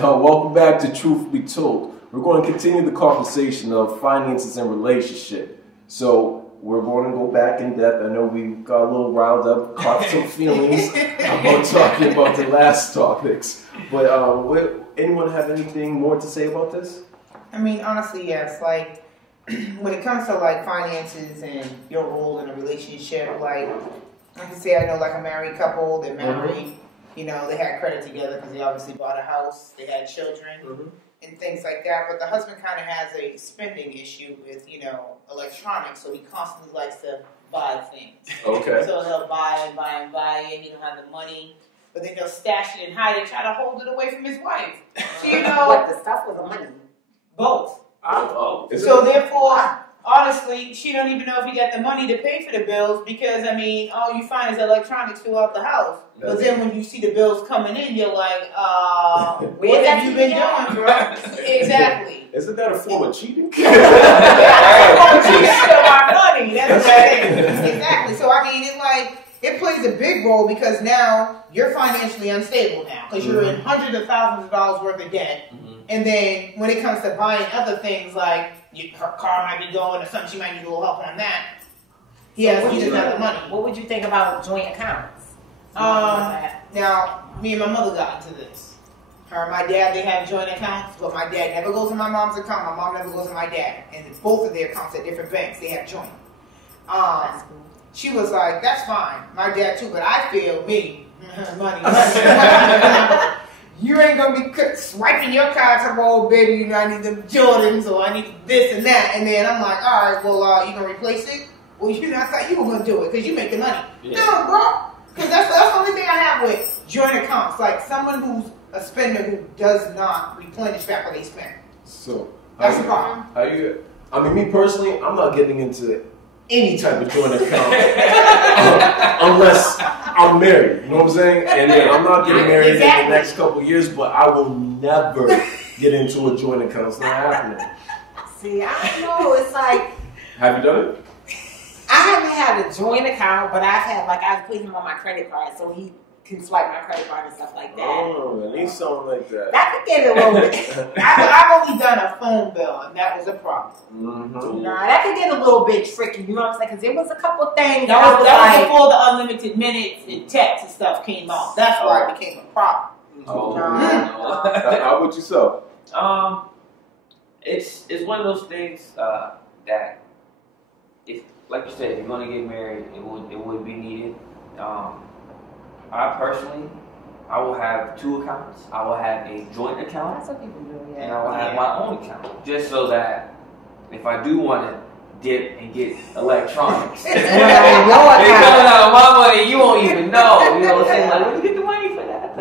Welcome back to Truth Be Told. We're going to continue the conversation of finances and relationship. So we're going to go back in depth. I know we got a little riled up, caught some feelings about talking about the last topics. But anyone have anything more to say about this? I mean, honestly, yes. Like, when it comes to like finances and your role in a relationship, like I can say I know like a married couple, they're married, you know, they had credit together because they obviously bought a house, they had children and things like that. But the husband kind of has a spending issue with, you know, electronics, so he constantly likes to buy things. Okay. So he'll buy and buy and buy it, he don't have the money. But then he'll stash it and hide it, try to hold it away from his wife. So, you know, What, the stuff or the money? both. So therefore, honestly, she don't even know if he got the money to pay for the bills because, I mean, all you find is electronics throughout the house. But then when you see the bills coming in, you're like, what have you been doing, bro? Exactly. Isn't that a form of cheating? Steal my money. That's what it is. Exactly. So, I mean, it plays a big role because now you're financially unstable now because you're in hundreds of thousands of dollars worth of debt. And then when it comes to buying other things like her car might be going or something, she might need a little help on that. Yes, he doesn't have the money. What would you think about joint accounts? Now, me and my mother got into this. Her and my dad, they have joint accounts, but my dad never goes in my mom's account. My mom never goes in my dad. And both of their accounts at different banks, they have joint. That's cool. She was like, that's fine. My dad too, but I feel money. You ain't gonna be swiping your card to oh baby, you know, I need them Jordans or I need this and that. And then I'm like, all right, well, you gonna replace it? Well, you know, I thought you were gonna do it because you make the money. Yeah. No, bro. Because that's the only thing I have with joint accounts. Like someone who's a spender who does not replenish back what they spend. So that's the problem. I mean, me personally, I'm not getting into any type of joint account unless I'm married. You know what I'm saying? And then I'm not getting married in the next couple of years, but I will never get into a joint account. It's not happening. See, I don't know. It's like, have you done it? I haven't had a joint account, but I've put him on my credit card so he can swipe my credit card and stuff like that. Oh, at least something like that. That could get a little bit. I've only done a phone bill, and that was a problem. Nah, that could get a little bit tricky. You know what I'm saying? Because there was a couple things that was before the unlimited minutes and texts and stuff came out. That's why it became a problem. How would you so? It's one of those things that, if like you said, if you're gonna get married, it would be needed. I personally, I will have two accounts. I will have a joint account. That's what people do, yeah. And I will have my own account, just so that if I do want to dip and get electronics, it's coming out of my money. You won't even know. You know what I'm saying? Like, where do you get the money for that?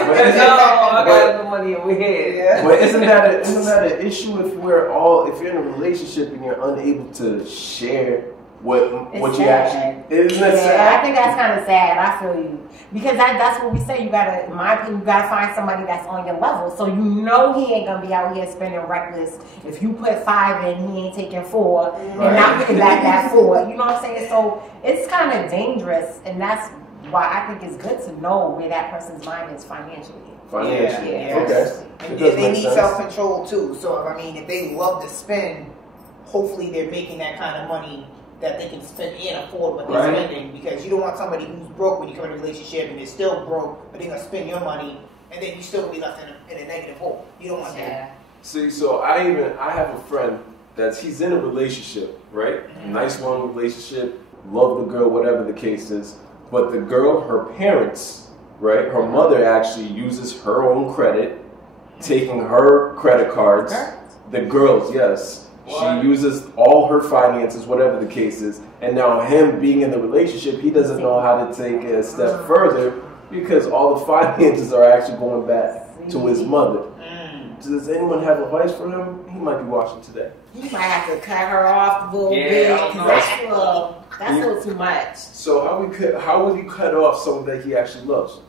I got the money over here. Yeah. But isn't that an issue if you're in a relationship and you're unable to share what you actually? Isn't that sad? I think that's kind of sad. I feel you because that's what we say. You gotta, in my opinion, you gotta find somebody that's on your level, so you know he ain't gonna be out here spending reckless. If you put 5 in, he ain't taking 4 and not putting back that 4. You know what I'm saying? So it's kind of dangerous, and that's why I think it's good to know where that person's mind is financially. Okay. And they need self-control too. So I mean, if they love to spend, hopefully they're making that kind of money that they can spend and afford what they're spending, because you don't want somebody who's broke when you come in a relationship and they're still broke, but they're gonna spend your money and then you still gonna be left in a negative hole. You don't want that. See, so I have a friend he's in a relationship, right? Nice long relationship, love the girl, whatever the case is, but the girl, her parents, right? Her mother actually uses her own credit, taking her credit cards. The girls, yes. She uses all her finances, whatever the case is, and now him being in the relationship, he doesn't know how to take it a step further because all the finances are actually going back to his mother. Does anyone have advice for him? He might be watching today. He might have to cut her off a little bit. That's a little too much. So how would he cut off someone that he actually loves?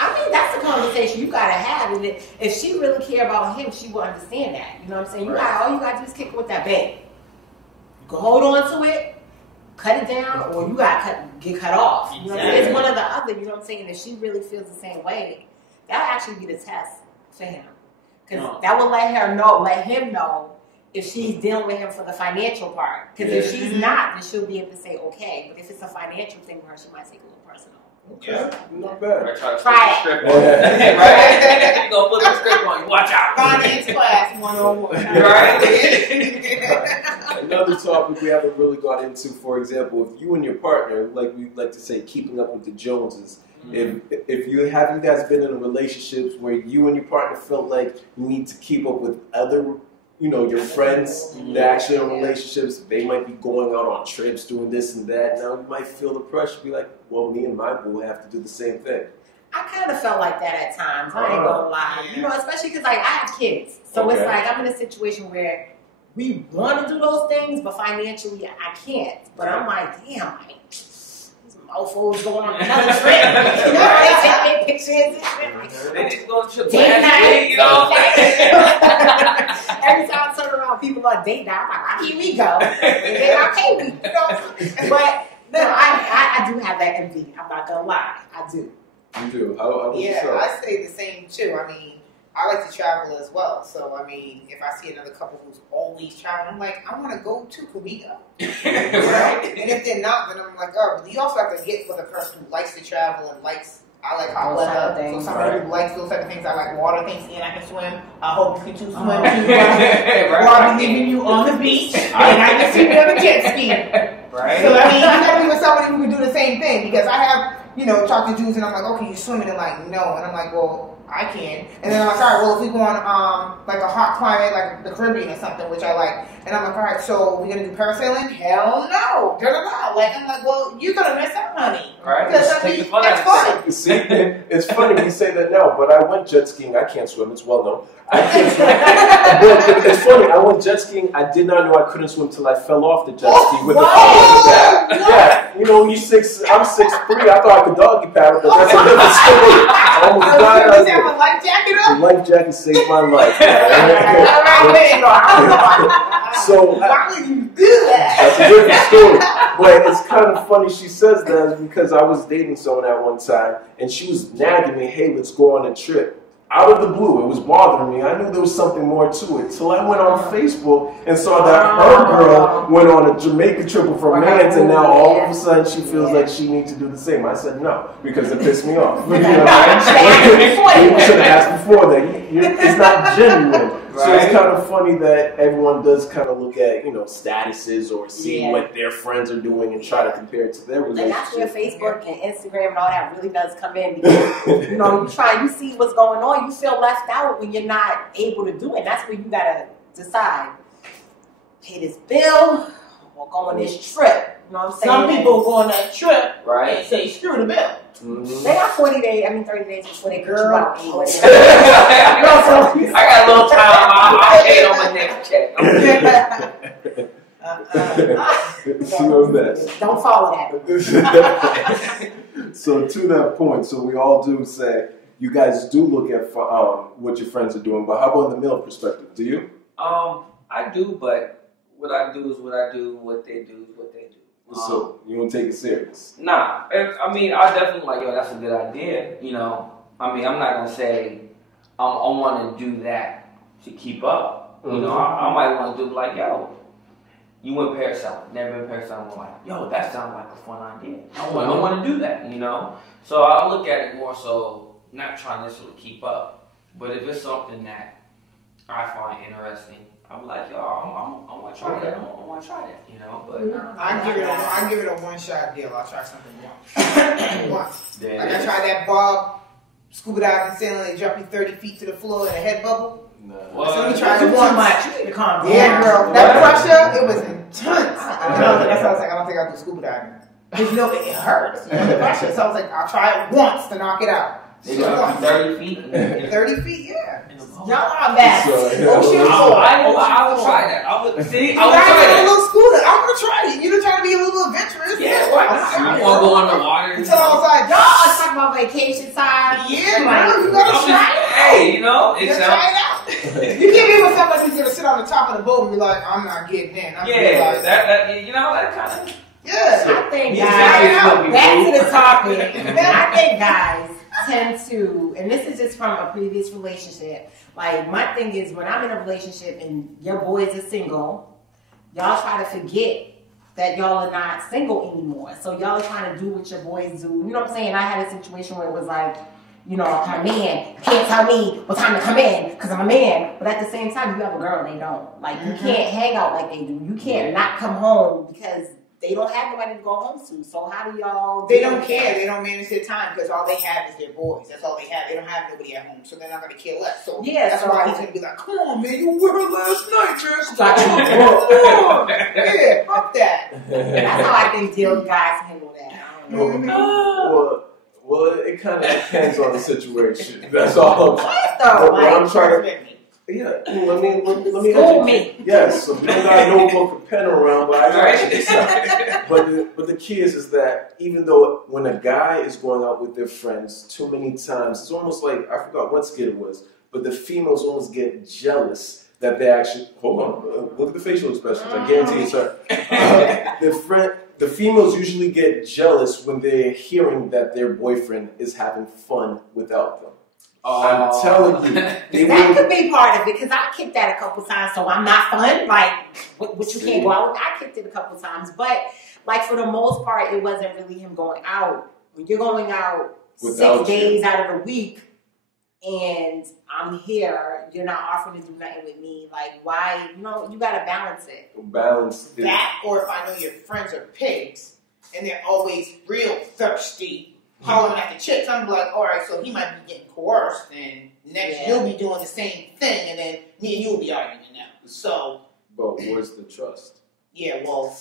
I mean, that's a conversation you gotta have. And if she really care about him, she will understand that. You know what I'm saying? All you gotta do is kick it with that bag. You can hold on to it, cut it down, or you gotta get cut off. You know what I'm saying? It's one or the other. You know what I'm saying? If she really feels the same way, that'll actually be the test for him. Because that will let him know if she's dealing with him for the financial part. Because if she's not, then she'll be able to say okay. But if it's a financial thing for her, she might take a little personal. Okay, not bad. Try it. Right? You gonna flip the script on you. Watch out. Finance class 101. Right? Another topic we haven't really got into, for example, if you and your partner, like we like to say, keeping up with the Joneses. If you guys been in relationships where you and your partner felt like you need to keep up with other, your friends that actually in relationships, they might be going out on trips, doing this and that. Now you might feel the pressure, be like, well, me and my boo have to do the same thing. I kind of felt like that at times. I ain't gonna lie. Especially because like I have kids, so it's like I'm in a situation where we want to do those things, but financially I can't. But I'm like, damn, these mofos going on another trip. They take pictures and shit. They just go to trip date night, last week, Every time I turn around, people are date night. I'm like, why can't we go? And then I can't we, But no, I do have that envy. I'm not gonna lie, I do. You do? How I say the same too. I mean, I like to travel as well. So, I mean, if I see another couple who's always traveling, I'm like, I want to go too. Could we go? Right? And if they're not, then I'm like, oh, but you also have to get with a person who likes to travel and likes, I like hot weather. So somebody who likes those type of things, I like water things, and I can swim. I hope you can too swim too. Or I'll be leaving you on the beach, and I can see you on a jet ski. Right. So, I mean, you got to be with somebody who can do the same thing, because I have, talk to dudes, and I'm like, okay, you swimming? And like, no. And I'm like, well, I can. And then I'm like, all right, well, if we go on like a hot climate, like the Caribbean or something, which I like, and I'm like, all right, so we're gonna do parasailing? Hell no. Like, I'm like, well, you're gonna miss out, honey. Right. Because that's fun. See, it's funny we say that now, but I went jet skiing. I can't swim. It's well known. I can't swim. But it's funny. I went jet skiing. I did not know I couldn't swim till I fell off the jet ski with the phone. Yeah, I'm 6'3". I thought I could doggy paddle, but that's a different story. I almost died out there. Have a life jacket up? The life jacket saved my life. So why would you do that? That's a different story. But it's kind of funny she says that because I was dating someone at one time and she was nagging me, hey, let's go on a trip. Out of the blue, it was bothering me. I knew there was something more to it. Till I went on Facebook and saw that her girl went on a Jamaica trip with her man, and now all of a sudden she feels like she needs to do the same. I said no, because it pissed me off. You should have asked before that. It's not genuine. Right. So it's kind of funny that everyone does kind of look at, statuses or see what their friends are doing and try to compare it to their relationship. And that's where Facebook and Instagram and all that really does come in because, you see what's going on, you feel left out when you're not able to do it. That's where you gotta decide, pay this bill or go on this trip. You know what I'm saying? Some people go on that trip and say, screw the bill. Mm-hmm. They got 30 days before they girl. I got a little time. I'll pay it on my next check. Don't follow that. So to that point, so we all do say you guys do look at what your friends are doing, but how about the male perspective? Do you? I do, but what I do is what I do. What they do is what they do. So you don't take it serious? Nah, I mean, I definitely like, that's a good idea. I mean, I'm not gonna say I want to do that to keep up. I might want to do like, yo, you went parasailing, never been parasailing. I'm like, yo, that sounds like a fun idea. I want to do that. So I look at it more so not trying to necessarily keep up, but if it's something that I find interesting, I'm like, yo, I want to try that. I want to try that, But I give it a one-shot deal. I'll try something once. Like I tried that Bob scuba diving sailing. They drop you 30 feet to the floor in a head bubble. No. So we tried it once. You need to calm down. Yeah, girl. That pressure, it was intense. That's why I was like, I don't think I'll do scuba diving. Because it hurts. The pressure. So I was like, I'll try it once to knock it out. They drop you 30 feet? 30 feet, yeah. Y'all are bad. I would try that. I would try that. A little scooter. I'm gonna try it. You're trying to be a little adventurous. Yeah, I want to go on the water. Until I was like, y'all are talking about vacation time. Yeah, girl, you gotta try it. Hey, you try it out. You can't be with somebody who's gonna sit on the top of the boat and be like, I'm not getting in. That kind of. Yeah. I think, guys, back to the topic. I think, guys, tend to, and this is just from a previous relationship. Like my thing is, when I'm in a relationship and your boys are single, y'all try to forget that y'all are not single anymore. So y'all are trying to do what your boys do. You know what I'm saying? I had a situation where it was like, you know, I'm a man. You can't tell me what time to come in because I'm a man. But at the same time, you have a girl, they don't. Like, you can't hang out like they do. You can't not come home because they don't have nobody to go home to. So how do y'all... They don't care. They don't manage their time because all they have is their boys. That's all they have. They don't have nobody at home. So they're not going to care less. So that's why he's going to be like, come on, man. You were her last night, Jess. Like, come on. Yeah, fuck that. That's how I think guys handle that. I don't know. Well, it kind of depends on the situation. That's all. I'm trying to... Yeah, let me school me. Yes, so we don't got a notebook or pen around, but I got you. But the key is that even though when a guy is going out with their friends too many times, it's almost like, I forgot what skit it was, but the females almost get jealous that they actually, hold on, look at the facial expressions, I guarantee it's her. The females usually get jealous when they're hearing that their boyfriend is having fun without them. I'm telling you. That could be part of it, because I kicked that a couple times, so I'm not fun. Like, what you can't go out with, I kicked it a couple times. But, like, for the most part, it wasn't really him going out. When you're going out without 6 days out of the week, and I'm here, you're not offering to do nothing with me. Like, why? You know, you got to balance it. Balance it. That, or if I know your friends are pigs, and they're always real thirsty, hollering at the chicks, I'm like, all right, so he might be getting coerced, and next you'll be doing the same thing, and then me and you will be arguing now. So, but where's the trust? Yeah, well,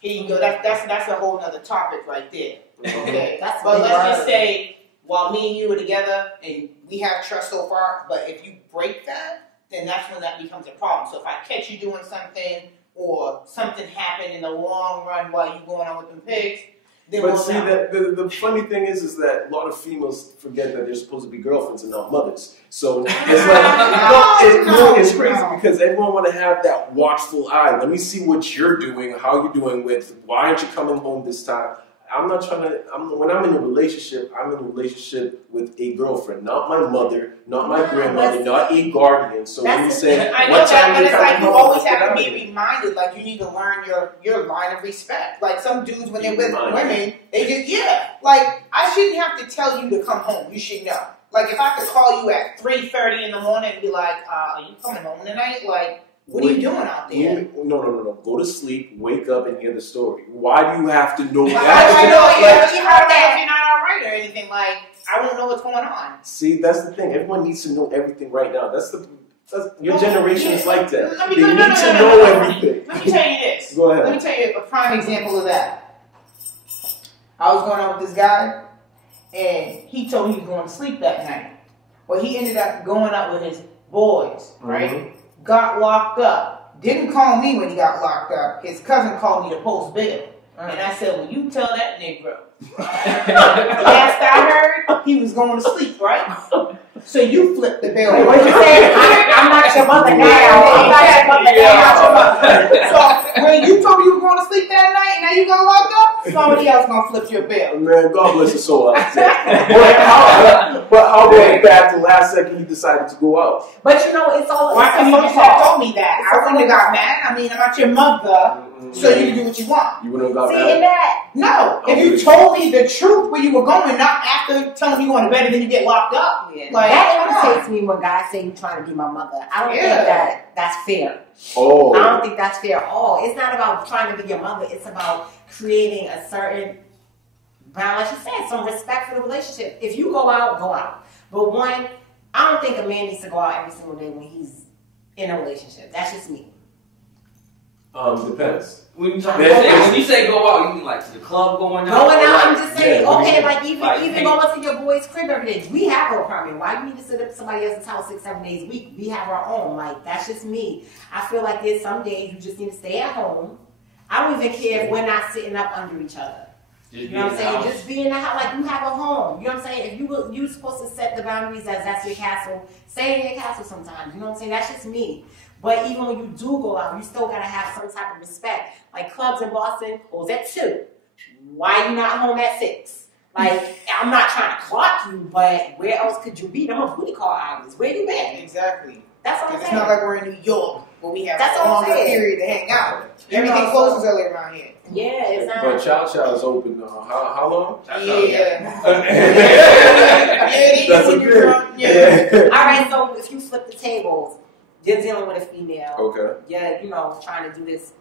here you go. That's a whole other topic right there. Okay, but let's just say while me and you are together and we have trust so far, but if you break that, then that's when that becomes a problem. So if I catch you doing something or something happened in the long run while you going on with them pigs. But see, that the funny thing is that a lot of females forget that they're supposed to be girlfriends and not mothers. So it's like, it's crazy because everyone want to have that watchful eye. Let me see what you're doing, how you're doing with, why aren't you coming home this time? I'm not trying to, when I'm in a relationship, I'm in a relationship with a girlfriend, not my mother, not my grandmother, not a guardian. So when you say, I know that, but it's like you always have to be reminded, like you need to learn your line of respect. Like some dudes, when they're with women, they just, like I shouldn't have to tell you to come home. You should know. Like if I could call you at 3:30 in the morning and be like, are you coming home tonight? Like, what are you doing out there? No. Go to sleep, wake up, and hear the story. Why do you have to know that? I know if you're not all right or anything. Like, I won't know what's going on. See, that's the thing. Everyone needs to know everything right now. Your generation is like that. They need to know everything. Let me tell you this. Go ahead. Let me tell you a prime example of that. I was going out with this guy, and he told me he was going to sleep that night. Well, he ended up going out with his boys, right? Mm-hmm. Got locked up. Didn't call me when he got locked up. His cousin called me to post bail. And I said, well, you tell that Negro. Last I heard, he was going to sleep, right? So you flipped the bill. What you saying? I'm not your mother now. I'm not your mother now. So when you told me you were going to sleep that night and now you got locked up, somebody else going to flip your bill. Man, God bless your soul out there. But how about back to last second you decided to go out? But you know, it's all... Why couldn't you just have told me that? I wouldn't have got mad. I mean, I'm not your mother. So you can do what you want. You wouldn't have got mad? That? No. If you told me the truth where you were going, not after telling me you going to bed and then you get locked up. Yeah. Like, that irritates me when guys say you're trying to be my mother. I don't think that's fair. Oh. I don't think that's fair at all. It's not about trying to be your mother. It's about creating a certain, like you said, some respect for the relationship. If you go out, go out. But one, I don't think a man needs to go out every single day when he's in a relationship. That's just me. Depends. When you say go out, you mean like to the club going out? Going out, I'm just saying, okay, like even going to your boy's crib every day. We have our apartment. Why do you need to sit up at somebody else's house 6-7 days a week? We have our own. Like, that's just me. I feel like there's some days you just need to stay at home. I don't even care if we're not sitting up under each other. You know what I'm saying? Just be in the house, like you have a home. You know what I'm saying? If you're supposed to set the boundaries as that's your castle, stay in your castle sometimes. You know what I'm saying? That's just me. But even when you do go out, you still gotta have some type of respect. Like clubs in Boston close at 2. Why are you not home at 6? Like, I'm not trying to clock you, but where else could you be? I'm a booty call hours. Where you been? Exactly. That's what I'm It's saying. not like we're in New York where we have That's a what I'm longer saying. period to hang out. You Everything know, closes early around here. Yeah, it's not. But Chow is open. How long? Yeah. That's a good. Yeah. All right, so if you flip the tables, you're dealing with a female. Okay. Yeah, trying to do this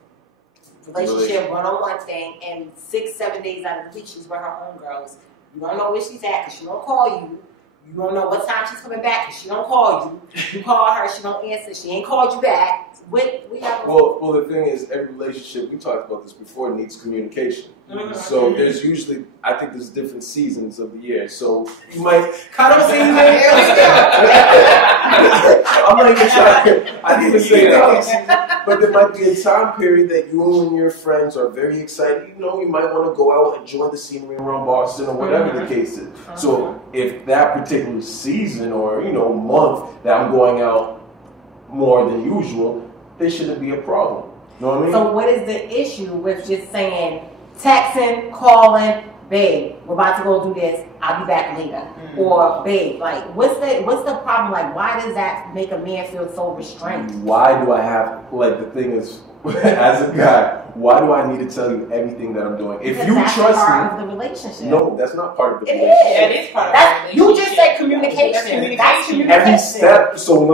relationship one-on-one thing, and 6-7 days out of the week she's with her homegirls. You don't know where she's at because she don't call you. You don't know what time she's coming back because she don't call you. You call her, she don't answer. She ain't called you back. Well, the thing is, every relationship, we talked about this before, needs communication. Mm-hmm. So there's usually, I think there's different seasons of the year. So you might, Cuddle season. I'm not even trying, I didn't say cuddle season, but there might be a time period that you and your friends are very excited. You might want to go out, enjoy the scenery around Boston or whatever the case is. So if that particular season or, month that I'm going out more than usual, there shouldn't be a problem. You know what I mean? So what is the issue with just saying, texting, calling, babe, we're about to go do this, I'll be back later. Mm-hmm. Or babe, like what's the problem? Like why does that make a man feel so restrained? Why do I have, like, the thing is, as a guy, why do I need to tell you everything that I'm doing? If because you that's trust part me, of the relationship. no, that's not part of the It relationship. is. That is part of the relationship. You just said communication. That's communication. Every step. So I'm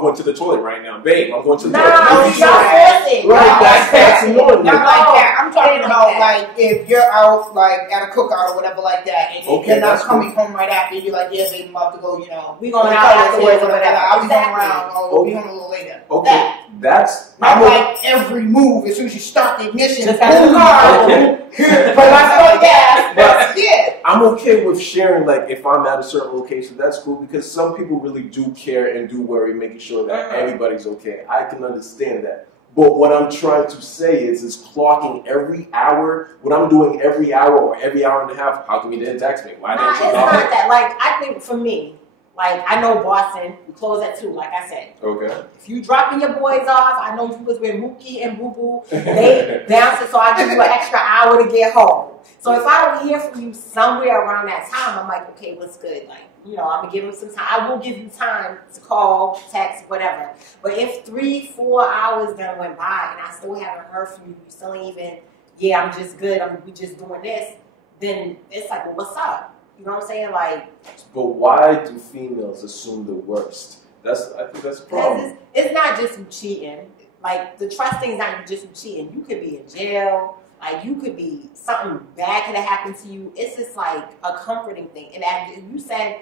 going to the toilet right now, babe. I'm going to the toilet. No, Every you're step. forcing. Right, that's annoying. Not like that. I'm talking Like about that. like if you're out like at a cookout or whatever like that, and Okay, you're not that's coming home right after. You're like, yeah, babe, I'm about to go. We going out afterwards or whatever. I'll be going Exactly. around. Oh, we'll be home a little later. Okay, that's. Not like every move as soon as you start the ignition. Just got the car. Put my foot on gas. But Yeah. I'm okay with sharing, like, if I'm at a certain location, that's cool, because some people really do care and do worry, making sure that everybody's okay. I can understand that. But what I'm trying to say is clocking every hour, what I'm doing every hour or every hour and a half. How come you didn't text me? Why didn't you It's call not me? that. Like, I think for me, like, I know Boston, we close at 2, like I said. Okay. If you dropping your boys off, I know you was with Mookie and Boo Boo. They bouncing, so I give you an extra hour to get home. So if I don't hear from you somewhere around that time, I'm like, okay, what's good? Like, I'm gonna give him some time. I will give you time to call, text, whatever. But if 3-4 hours done went by and I still haven't heard from you, you still ain't even, yeah, I'm just good, we just doing this, then it's like, well, what's up? You know what I'm saying? Like, but why do females assume the worst? I think that's a problem. It's not just you cheating. Like, the trust thing's not just you cheating. You could be in jail. Like, you could be, something bad could have happened to you. It's just like a comforting thing. And as you said,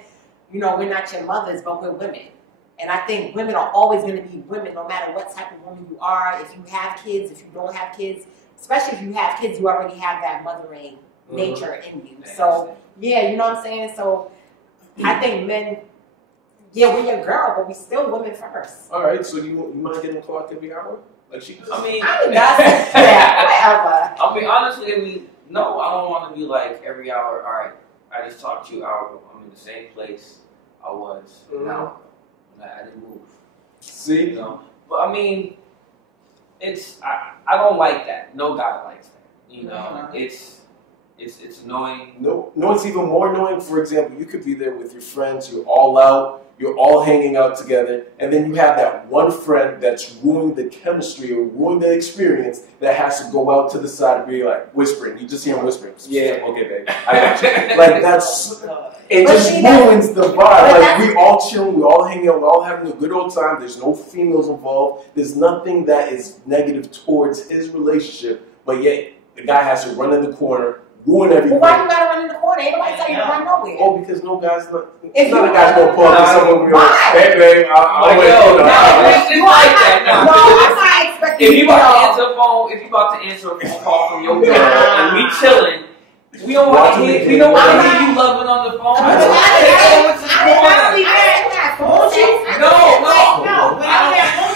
we're not your mothers, but we're women. And I think women are always going to be women, no matter what type of woman you are. If you have kids, if you don't have kids, especially if you have kids, you already have that mothering nature in you. So, yeah, you know what I'm saying? So, I think men, yeah, we're your girl, but we still women first. All right, so you mind getting clocked every hour? Like she does? I mean, whatever. I mean, honestly, no, I don't want to be like every hour. All right, I just talked to you hour. I'm in the same place I was an hour ago. I didn't move. See? But I mean, I don't like that. No guy likes that. It's annoying. No, it's even more annoying. For example, you could be there with your friends. You're all out. You're all hanging out together, and then you have that one friend that's ruining the chemistry or ruining the experience that has to go out to the side and be like whispering. You just hear him whispering. Yeah, okay, babe. I got you. Like it just ruins the vibe. Like we all chilling, we all hanging out, we're all having a good old time. There's no females involved. There's nothing that is negative towards his relationship, but yet the guy has to run in the corner. Ruin everything. Well, why you gotta run in the corner? Ain't nobody tell you to run nowhere. Oh, because no guy's not. None of the guys gonna pull up someone over. Hey, babe, I'm not expecting. If you about to answer a phone call from your girl and we chilling, we don't want to hear you loving on the phone.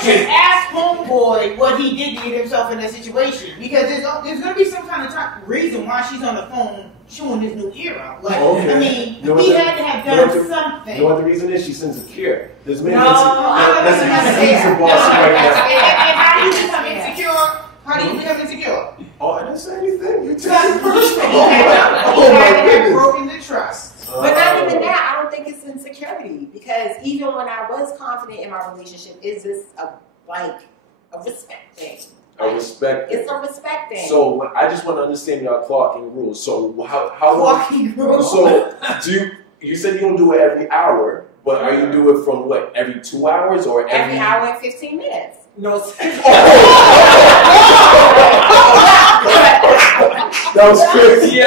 Ask homeboy what he did to get himself in that situation, because there's gonna be some kind of reason why she's on the phone showing this new era. Like, I mean, he had to have done something. You know what the reason is? She's insecure. There's many And how do you become insecure? How do you become insecure? Oh, I didn't say anything. You That's just personal. Oh my Have goodness. broken the trust. But not even that. I don't think it's insecurity because even when I was confident in my relationship, it's just a respect thing. I respect it. It's a respect thing. So I just want to understand your clocking rules. So how Clocking rules. So you said you don't do it every hour, but are you do it from what, every 2 hours or every hour and 15 minutes. No. That was crazy. Yo.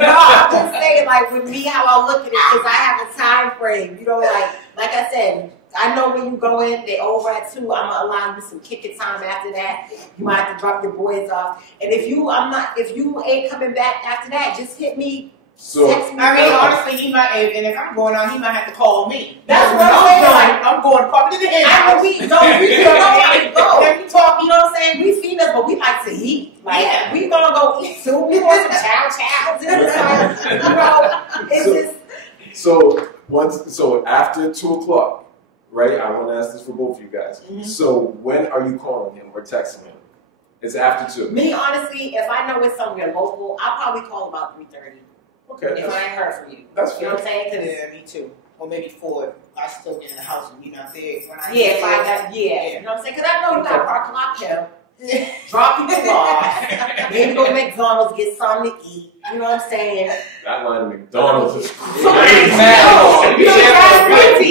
No, I'm just saying, like, with me, how I look at it, because I have a time frame. You know, like I said, I know when you go in, they over at 2. I'm gonna allow you some kicking time after that. You might have to drop your boys off. And if you ain't coming back after that, just hit me. So text me. I mean, honestly, he might, and if I'm going on, he might have to call me. That's what I'm saying. I'm going probably to the end. I know we don't go. Let me talk. You know what I'm saying? We females, but we like to eat. Like, Yeah. we gonna go eat too. We want some chow. You know, it's just. So after 2 o'clock, right? I want to ask this for both of you guys. Mm-hmm. So when are you calling him or texting him? It's after 2. Me, honestly, if I know it's somewhere local, I'll probably call about 3:30. Okay. If I ain't heard from you. That's You know what I'm saying? 'Cause Yeah, me too. Or maybe 4. I still get in the house and you're not there. When I yeah, get if there, I got, you know what I'm saying? Because I know you got to park lot him, drop people off, maybe go to McDonald's, get something to eat. You know what I'm saying? That line of McDonald's is So, crazy.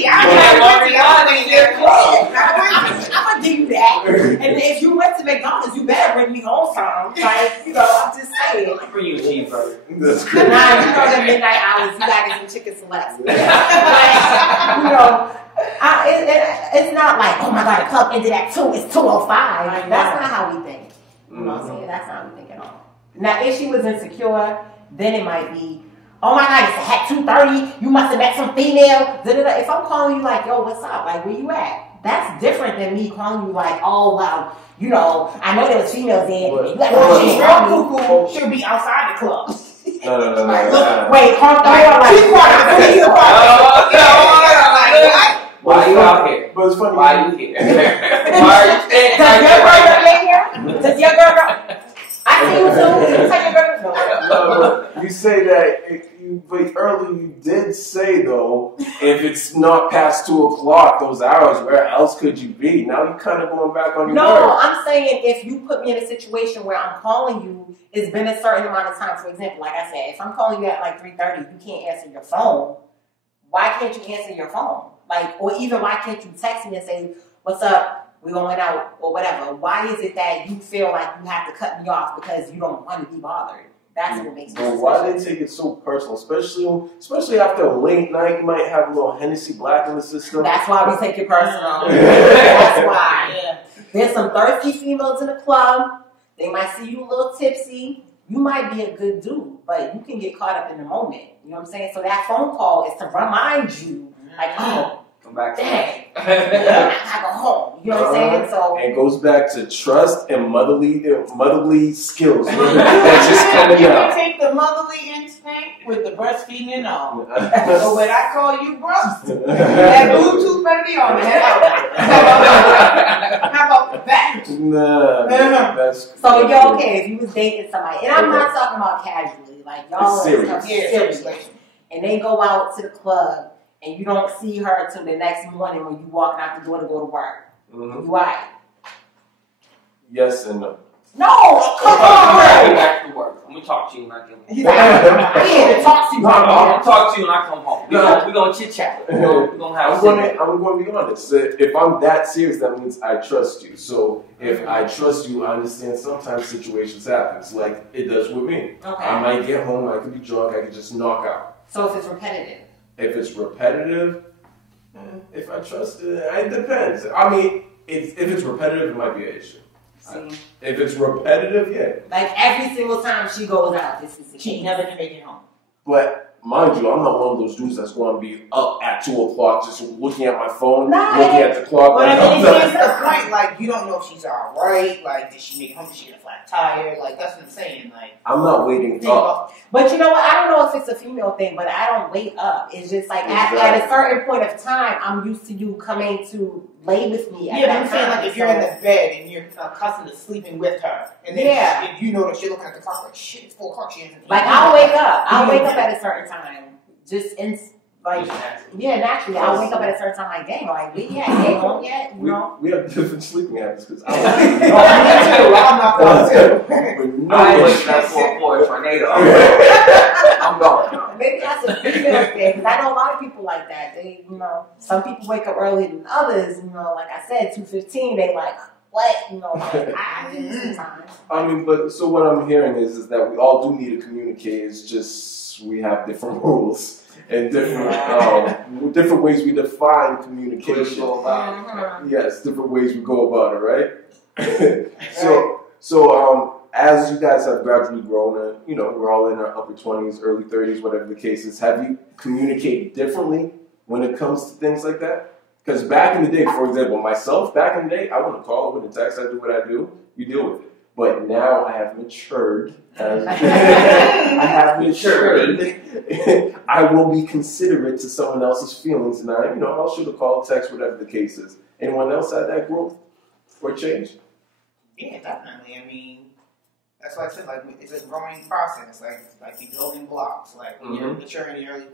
I'm I'm gonna give you that. And if you went to McDonald's, you better bring me home some. Like, you know, I'm just saying. I'll bring you a cheeseburger. That's Nah, crazy. you know the midnight hours, you gotta get some chicken selects. You know, it's not like, oh my God, the club ended at 2, it's 2:05. Like, that's not how we think. You know what I'm saying? That's not how we think at all. Now, if she was insecure, then it might be, oh my God, it's at 2:30, you must have met some female. Da-da-da. If I'm calling you like, yo, what's up? Like, where you at? That's different than me calling you like, oh, well, you know, I know there was females there. You got real cuckoo should be outside the club. No. Wait, calm down. Why are you out here? But it's funny. Why are you here? Why are you standing Does your right girl there? live here? Does your girl? I see you too. You take your girl. No, but you say that, but earlier you did say though, if it's not past 2 o'clock, those hours, where else could you be? Now you're kind of going back on your No, word. I'm saying if you put me in a situation where I'm calling you, it's been a certain amount of time. For example, like I said, if I'm calling you at like 3:30, you can't answer your phone. Why can't you answer your phone? Like, or even why can't you text me and say, what's up? We're going out or whatever. Why is it that you feel like you have to cut me off because you don't want to be bothered? That's what makes me But why they take it so personal? Especially after a late night, you might have a little Hennessy Black in the system. That's why we take it personal. That's why. Yeah. There's some thirsty females in the club. They might see you a little tipsy. You might be a good dude, but you can get caught up in the moment. You know what I'm saying? So that phone call is to remind you, like, oh, Come back. dang, I go home. You know what I'm saying? So And it goes back to trust and motherly skills. That's just coming You out. can take the motherly instinct with the breastfeeding and all. So when I call you bro, that Bluetooth better be on. How about the back? Nah, that's So you're okay if you was dating somebody, and I'm not talking about casually, like y'all It's serious. are serious, and they go out to the club, and you don't see her till the next morning when you walking out the door to go to work. Mhm. You right? Yes and no. No, come on, Go back to work. I'm gonna talk to you when I get home. He's like, I'm here to talk to you. I'm gonna talk to you when I come home. We're gonna chit chat. We're gonna have. I'm going to be honest. If I'm that serious, that means I trust you. So if I trust you, I understand sometimes situations happen. Like it does with me. Okay. I might get home, I could be drunk, I could just knock out. So if it's repetitive, If it's repetitive, if I trust it, it depends. I mean, if it's repetitive, it might be an issue. see, If it's repetitive, yeah. like every single time she goes out, this is the She case. never can make it home. But mind you, I'm not one of those dudes that's going to be up at 2 o'clock just looking at my phone, Nah. looking at the clock. But like, I mean, I'm it's not- the point, like, you don't know if she's alright, like, did she make it home, did she get a flat tire, like, that's what I'm saying, like, I'm not waiting think up. about, But you know what? I don't know if it's a female thing, but I don't wait up. It's just like at a certain point of time, I'm used to you coming to lay with me. Yeah, but I'm saying like if you're in the bed and you're accustomed to sleeping with her, and then if you know that you're looking at the clock like shit, it's 4 o'clock. She hasn't. Like I'll wake up. I'll wake up at a certain time. Just naturally. I'll wake up at a certain time. Like, dang, like we ain't home yet. You know. We have different sleeping habits because I'm not going to. I wake up for a tornado. I'm going. Maybe that's a female thing because I know a lot of people like that. They, you know, some people wake up earlier than others. You know, like I said, 2:15. They like what? You know, like, I do sometimes. I mean, but so what I'm hearing is that we all do need to communicate. It's just we have different rules and different ways we define communication. Yes, different ways we go about it, right? So as you guys have gradually grown, and you know, we're all in our upper 20s, early 30s, whatever the case is. Have you communicated differently when it comes to things like that? Because back in the day, for example, myself, back in the day, I want to call, with a text, I do what I do, you deal with it. But now I have matured. I will be considerate to someone else's feelings, and I'll shoot a call, text, whatever the case is. Anyone else had that growth or change? Yeah, definitely. I mean, that's why I said like it's a growing process. Like you're building blocks. Like when you're mature in your early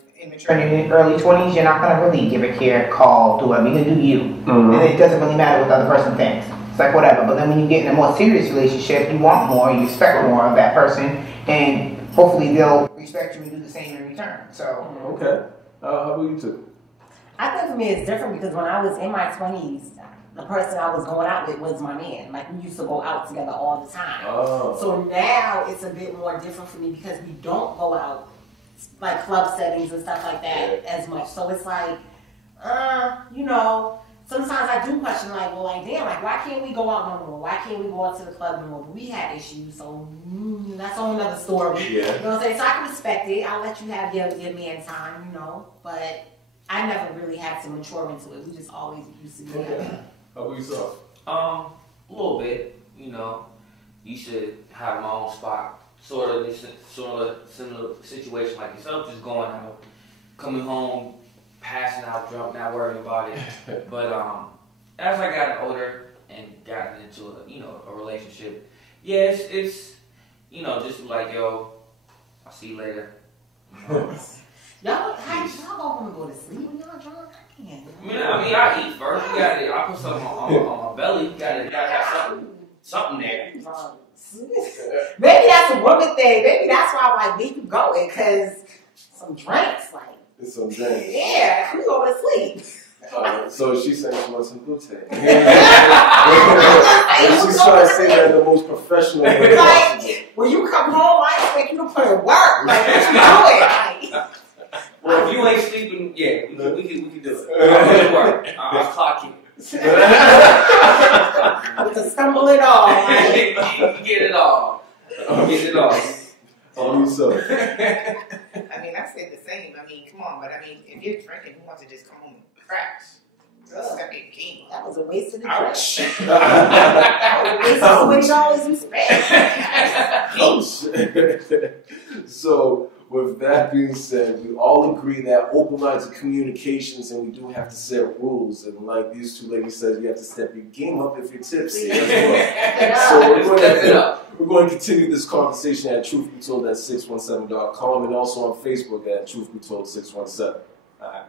20s, you're not gonna really give a care, call, do whatever. You're gonna do you, and it doesn't really matter what the other person thinks. It's like whatever. But then when you get in a more serious relationship, you want more, you expect more of that person, and hopefully they'll respect you and do the same in return. So okay, how about you two? I think for me it's different because when I was in my 20s, the person I was going out with was my man. Like we used to go out together all the time. Oh. So now it's a bit more different for me because we don't go out like club settings and stuff like that as much. So it's like, sometimes I do question like, well, like damn, like why can't we go out no more? Why can't we go out to the club no more? But we had issues, so that's a whole another story. Yeah. You know what I'm saying? So I can respect it. I'll let you have your man time, but I never really had to mature into it. We just always used to be together. How about yourself? A little bit. You should have my own spot. Sort of similar situation like yourself, just going out, coming home, passing out drunk, not worrying about it. But as I got older and gotten into a relationship, it's just like yo, I'll see you later. Y'all don't want to go to sleep when y'all drunk? I eat first. I put something on my belly. You gotta have something there. Maybe that's a woman thing. Maybe that's why I'm like, leave you going, because some drinks, like. It's some drinks. Yeah, we go to sleep. So she's saying she wants some gluten. She's trying to say that in the most professional way. Like, when you come home, I expect you to put in work. Like, what you doing? Like, well, if you ain't sleeping, we can do it. I'll put in work. I'll clock you. With the stumble it all. You get it all. So. I mean, I said the same. I mean, come on, but I mean, if you're drinking, who wants to just come home and crash? That was a waste of the drink. Ouch. That was a waste of $20 in spend. So, with that being said, we all agree that open lines of communications, and we do have to set rules. And like these two ladies said, you have to step your game up if you're tipsy as well. So we're going to continue this conversation at truthbetold@617.com and also on Facebook at truthbetold617. All right.